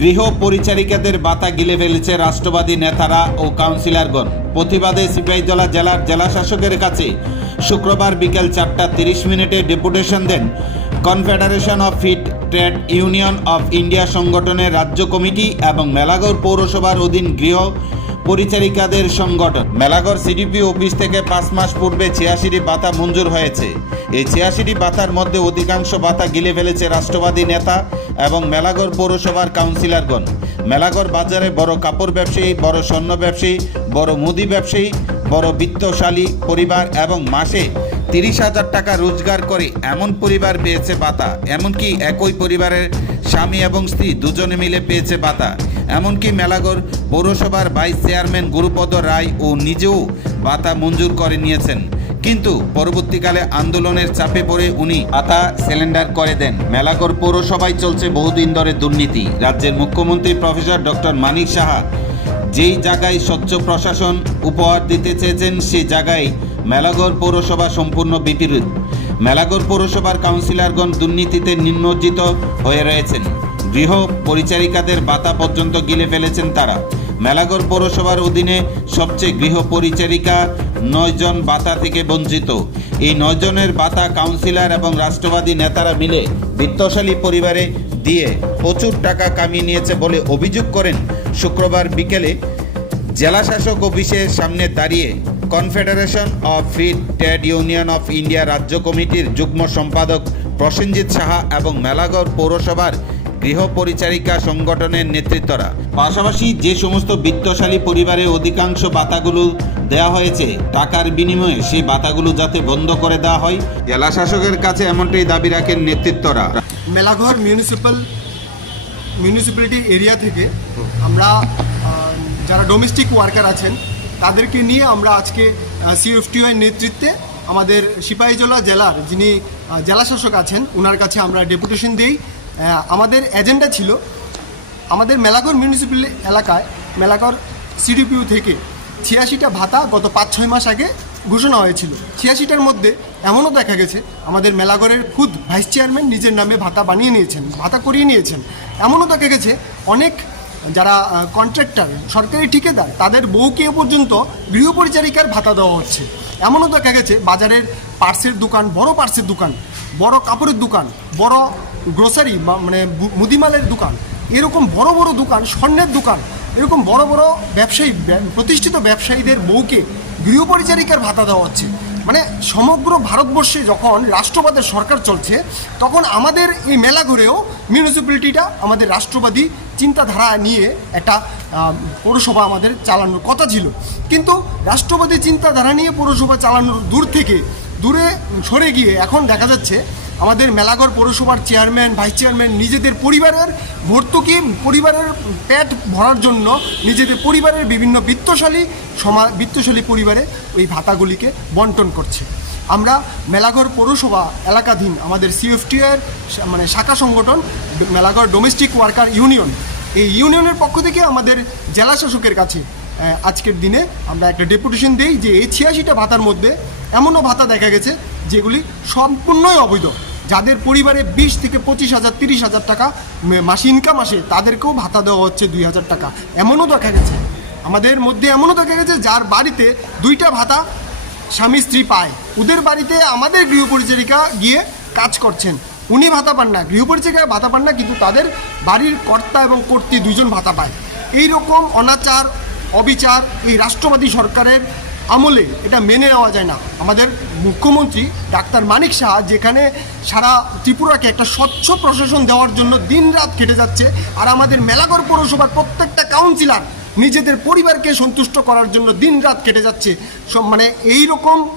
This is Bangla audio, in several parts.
গৃহ পরিচারিকাদের বাতা গিলে ফেলেছে রাষ্ট্রবাদী নেতারা ও কাউন্সিলরগণ। প্রতিবাদে সিপাহীজলা জেলার জেলা শাসকের কাছে শুক্রবার বিকেল চারটা তিরিশ মিনিটে deputation then Confederation of Free Trade Union of India সংগঠনের রাজ্য কমিটি এবং মেলাগড় পৌরসভার অধীন গৃহ পরিচারিকাদের সংগঠন। মেলাগড় সিডিপি অফিস থেকে পাঁচ মাস পূর্বে ছিয়াশিটি বাতা মঞ্জুর হয়েছে। এই ছিয়াশিটি বাতার মধ্যে অধিকাংশ বাতা গিলে ফেলেছে রাষ্ট্রবাদী নেতা এবং মেলাগড় পৌরসভার কাউন্সিলরগণ। মেলাগড় বাজারে বড় কাপড় ব্যবসায়ী, বড় স্বর্ণ ব্যবসায়ী, বড় মুদি ব্যবসায়ী, বড় বিত্তশালী পরিবার এবং মাসে তিরিশ হাজার টাকা রোজগার করে এমন পরিবার পেয়েছে বাতা। এমনকি একই পরিবারের স্বামী এবং স্ত্রী দুজনে মিলে পেয়েছে বাতা। এমনকি মেলাগড় পৌরসভার ভাইস চেয়ারম্যান গুরুপদ রায় ও নিজেও বাতা মঞ্জুর করে নিয়েছেন। কিন্তু পরবর্তীকালে আন্দোলনের চাপে পড়ে উনি আতা সিলিন্ডার করে দেন। মেলাগড় পৌরসভায় চলছে বহুদিন ধরে দুর্নীতি। রাজ্যের মুখ্যমন্ত্রী প্রফেসর ডক্টর মানিক সাহা যেই জায়গায় স্বচ্ছ প্রশাসন উপহার দিতে চেয়েছেন সেই জায়গায় মেলাগড় পৌরসভা সম্পূর্ণ বিপরীত। মেলাগড় পৌরসভার কাউন্সিলরগণ দুর্নীতিতে নিম্নজ্জিত হয়ে রয়েছেন। গৃহ পরিচারিকাদের বাতা পর্যন্ত গিলে ফেলেছেন তারা। মেলাগড় পৌরসভার অধীনে সবচেয়ে গৃহ পরিচারিকা নয়জন বাতা থেকে বঞ্চিত। এই নয়জনের বাতা কাউন্সিলর এবং রাষ্ট্রবাদী নেতারা মিলে বিত্তশালী পরিবারে দিয়ে প্রচুর টাকা কামিয়ে নিয়েছে বলে অভিযোগ করেন। শুক্রবার বিকেলে জেলা শাসক অফিসের সামনে দাঁড়িয়ে Confederation of Free Trade Union of India রাজ্য কমিটির যুগ্ম সম্পাদক প্রসেনজিৎ সাহা এবং মেলাগড় পৌরসভার গৃহ পরিচারিকা সংগঠনের নেতৃত্বরা। পাশাপাশি যে সমস্ত বিত্তশালী পরিবারে অধিকাংশ বাতাগুলো দেওয়া হয়েছে, টাকার বিনিময়ে সেই বাতাগুলো যাতে বন্ধ করে দেওয়া হয়, জেলা শাসকের কাছে এমনটাই দাবি রাখেন নেতৃত্বরা। মেলাঘর মিউনিসিপ্যাল, মিউনিসিপ্যালিটি এরিয়া থেকে আমরা যারা ডোমেস্টিক ওয়ার্কার আছেন, তাদেরকে নিয়ে আমরা আজকে সিএফটিওর নেতৃত্বে আমাদের সিপাহীজলা জেলার যিনি জেলা শাসক আছেন ওনার কাছে আমরা ডেপুটেশন দিই। আমাদের এজেন্ডা ছিল আমাদের মেলাগড় মিউনিসিপ্যাল এলাকায় মেলাগড় সিডিপিউ থেকে ছিয়াশিটা ভাতা গত পাঁচ, ছয় মাস আগে ঘোষণা হয়েছিল। ছিয়াশিটার মধ্যে এমনও দেখা গেছে, আমাদের মেলাগড়ের খুদ ভাইস চেয়ারম্যান নিজের নামে ভাতা বানিয়ে নিয়েছেন, ভাতা করিয়ে নিয়েছেন। এমনও দেখা গেছে, অনেক যারা কন্ট্রাক্টর সরকারি ঠিকাদার, তাদের বউকে পর্যন্ত গৃহ পরিচারিকার ভাতা দেওয়া হচ্ছে। এমনও দেখা গেছে, বাজারের পার্সের দোকান, বড় পার্সের দোকান বড় কাপড়ের দোকান, বড় গ্রোসারি মানে মুদিমালের দোকান, এরকম বড় বড় দোকান, স্বর্ণের দোকান, এরকম বড় বড় ব্যবসায়ী, ব্যা- প্রতিষ্ঠিত ব্যবসায়ীদের বউকে গৃহপরিচারিকার ভাতা দেওয়া হচ্ছে। মানে সমগ্র ভারতবর্ষে যখন রাষ্ট্রবাদের সরকার চলছে, তখন আমাদের এই মেলা ঘুরেও মিউনিসিপ্যালিটিটা আমাদের রাষ্ট্রবাদী চিন্তাধারা নিয়ে একটা পৌরসভা আমাদের চালানোর কথা ছিল। কিন্তু রাষ্ট্রবাদী চিন্তাধারা নিয়ে পৌরসভা চালানোর দূর থেকে দূরে সরে গিয়ে এখন দেখা যাচ্ছে আমাদের মেলাগড় পৌরসভার চেয়ারম্যান, ভাইস চেয়ারম্যান নিজেদের পরিবারের ভর্তুকি, পরিবারের পেট ভরার জন্য নিজেদের পরিবারের বিভিন্ন বিত্তশালী সমা, বিত্তশালী পরিবারে ওই ভাতাগুলিকে বন্টন করছে। আমরা মেলাগড় পৌরসভা এলাকাধীন আমাদের সিএফটিআর মানে শাখা সংগঠন মেলাগড় ডোমেস্টিক ওয়ার্কার ইউনিয়ন। এই ইউনিয়নের পক্ষ থেকে আমাদের জেলা শাসকের কাছে আজকের দিনে আমরা একটা ডেপুটেশন দিই যে এই ছিয়াশিটা ভাতার মধ্যে এমনও ভাতা দেখা গেছে যেগুলি সম্পূর্ণই অবৈধ, যাদের পরিবারে বিশ থেকে পঁচিশ হাজার, তিরিশ হাজার টাকা মাসে ইনকাম আসে, তাদেরকেও ভাতা দেওয়া হচ্ছে দুই হাজার টাকা। এমনও দেখা গেছে। আমাদের মধ্যে এমনও দেখা গেছে যার বাড়িতে দুইটা ভাতা স্বামী স্ত্রী পায়। ওদের বাড়িতে আমাদের গৃহ পরিচারিকা গিয়ে কাজ করছেন। উনি ভাতা পান না। গৃহ পরিচারিকা ভাতা পান না, কিন্তু তাদের বাড়ির কর্তা এবং কর্ত্রী দুজন ভাতা পায়। এই রকম অনাচার অবিচার এই রাষ্ট্রবাদী সরকারের আমলে এটা মেনে নেওয়া যায় না। আমাদের মুখ্যমন্ত্রী ডাক্তার মানিক শাহ যেখানে সারা ত্রিপুরাকে একটা স্বচ্ছ প্রশাসন দেওয়ার জন্য দিনরাত কেটে যাচ্ছে আর আমাদের মেলাগড় পৌরসভার প্রত্যেকটা কাউন্সিলর নিজেদের পরিবারকে সন্তুষ্ট করার জন্য দিনরাত কেটে যাচ্ছে। মানে এই রকম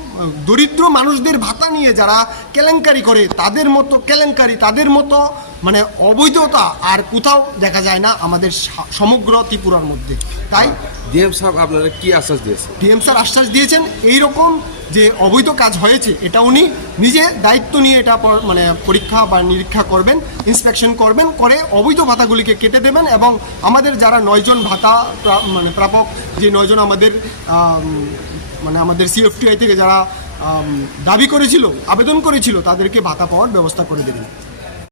দরিদ্র মানুষদের ভাতা নিয়ে যারা কেলেঙ্কারি করে, তাদের মতো কেলেঙ্কারি, তাদের মতো মানে অবৈধতা আর কোথাও দেখা যায় না আমাদের সমগ্র ত্রিপুরার মধ্যে। তাই ডিএম সাহেব আপনারা কি আশ্বাস দিয়েছেন? ডিএম স্যার আশ্বাস দিয়েছেন এই রকম যে অবৈধ কাজ হয়েছে এটা উনি নিজে দায়িত্ব নিয়ে এটা মানে পরীক্ষা বা নিরীক্ষা করবেন ইন্সপেকশন করবেন করে অবৈধ ভাতাগুলিকে কেটে দেবেন এবং আমাদের যারা নয়জন ভাতা মানে প্রাপক যে নয়জন আমাদের মানে আমাদের সিএফটিআই থেকে যারা দাবি করেছিল আবেদন করেছিল তাদেরকে ভাতা পাওয়ার ব্যবস্থা করে দেবেন।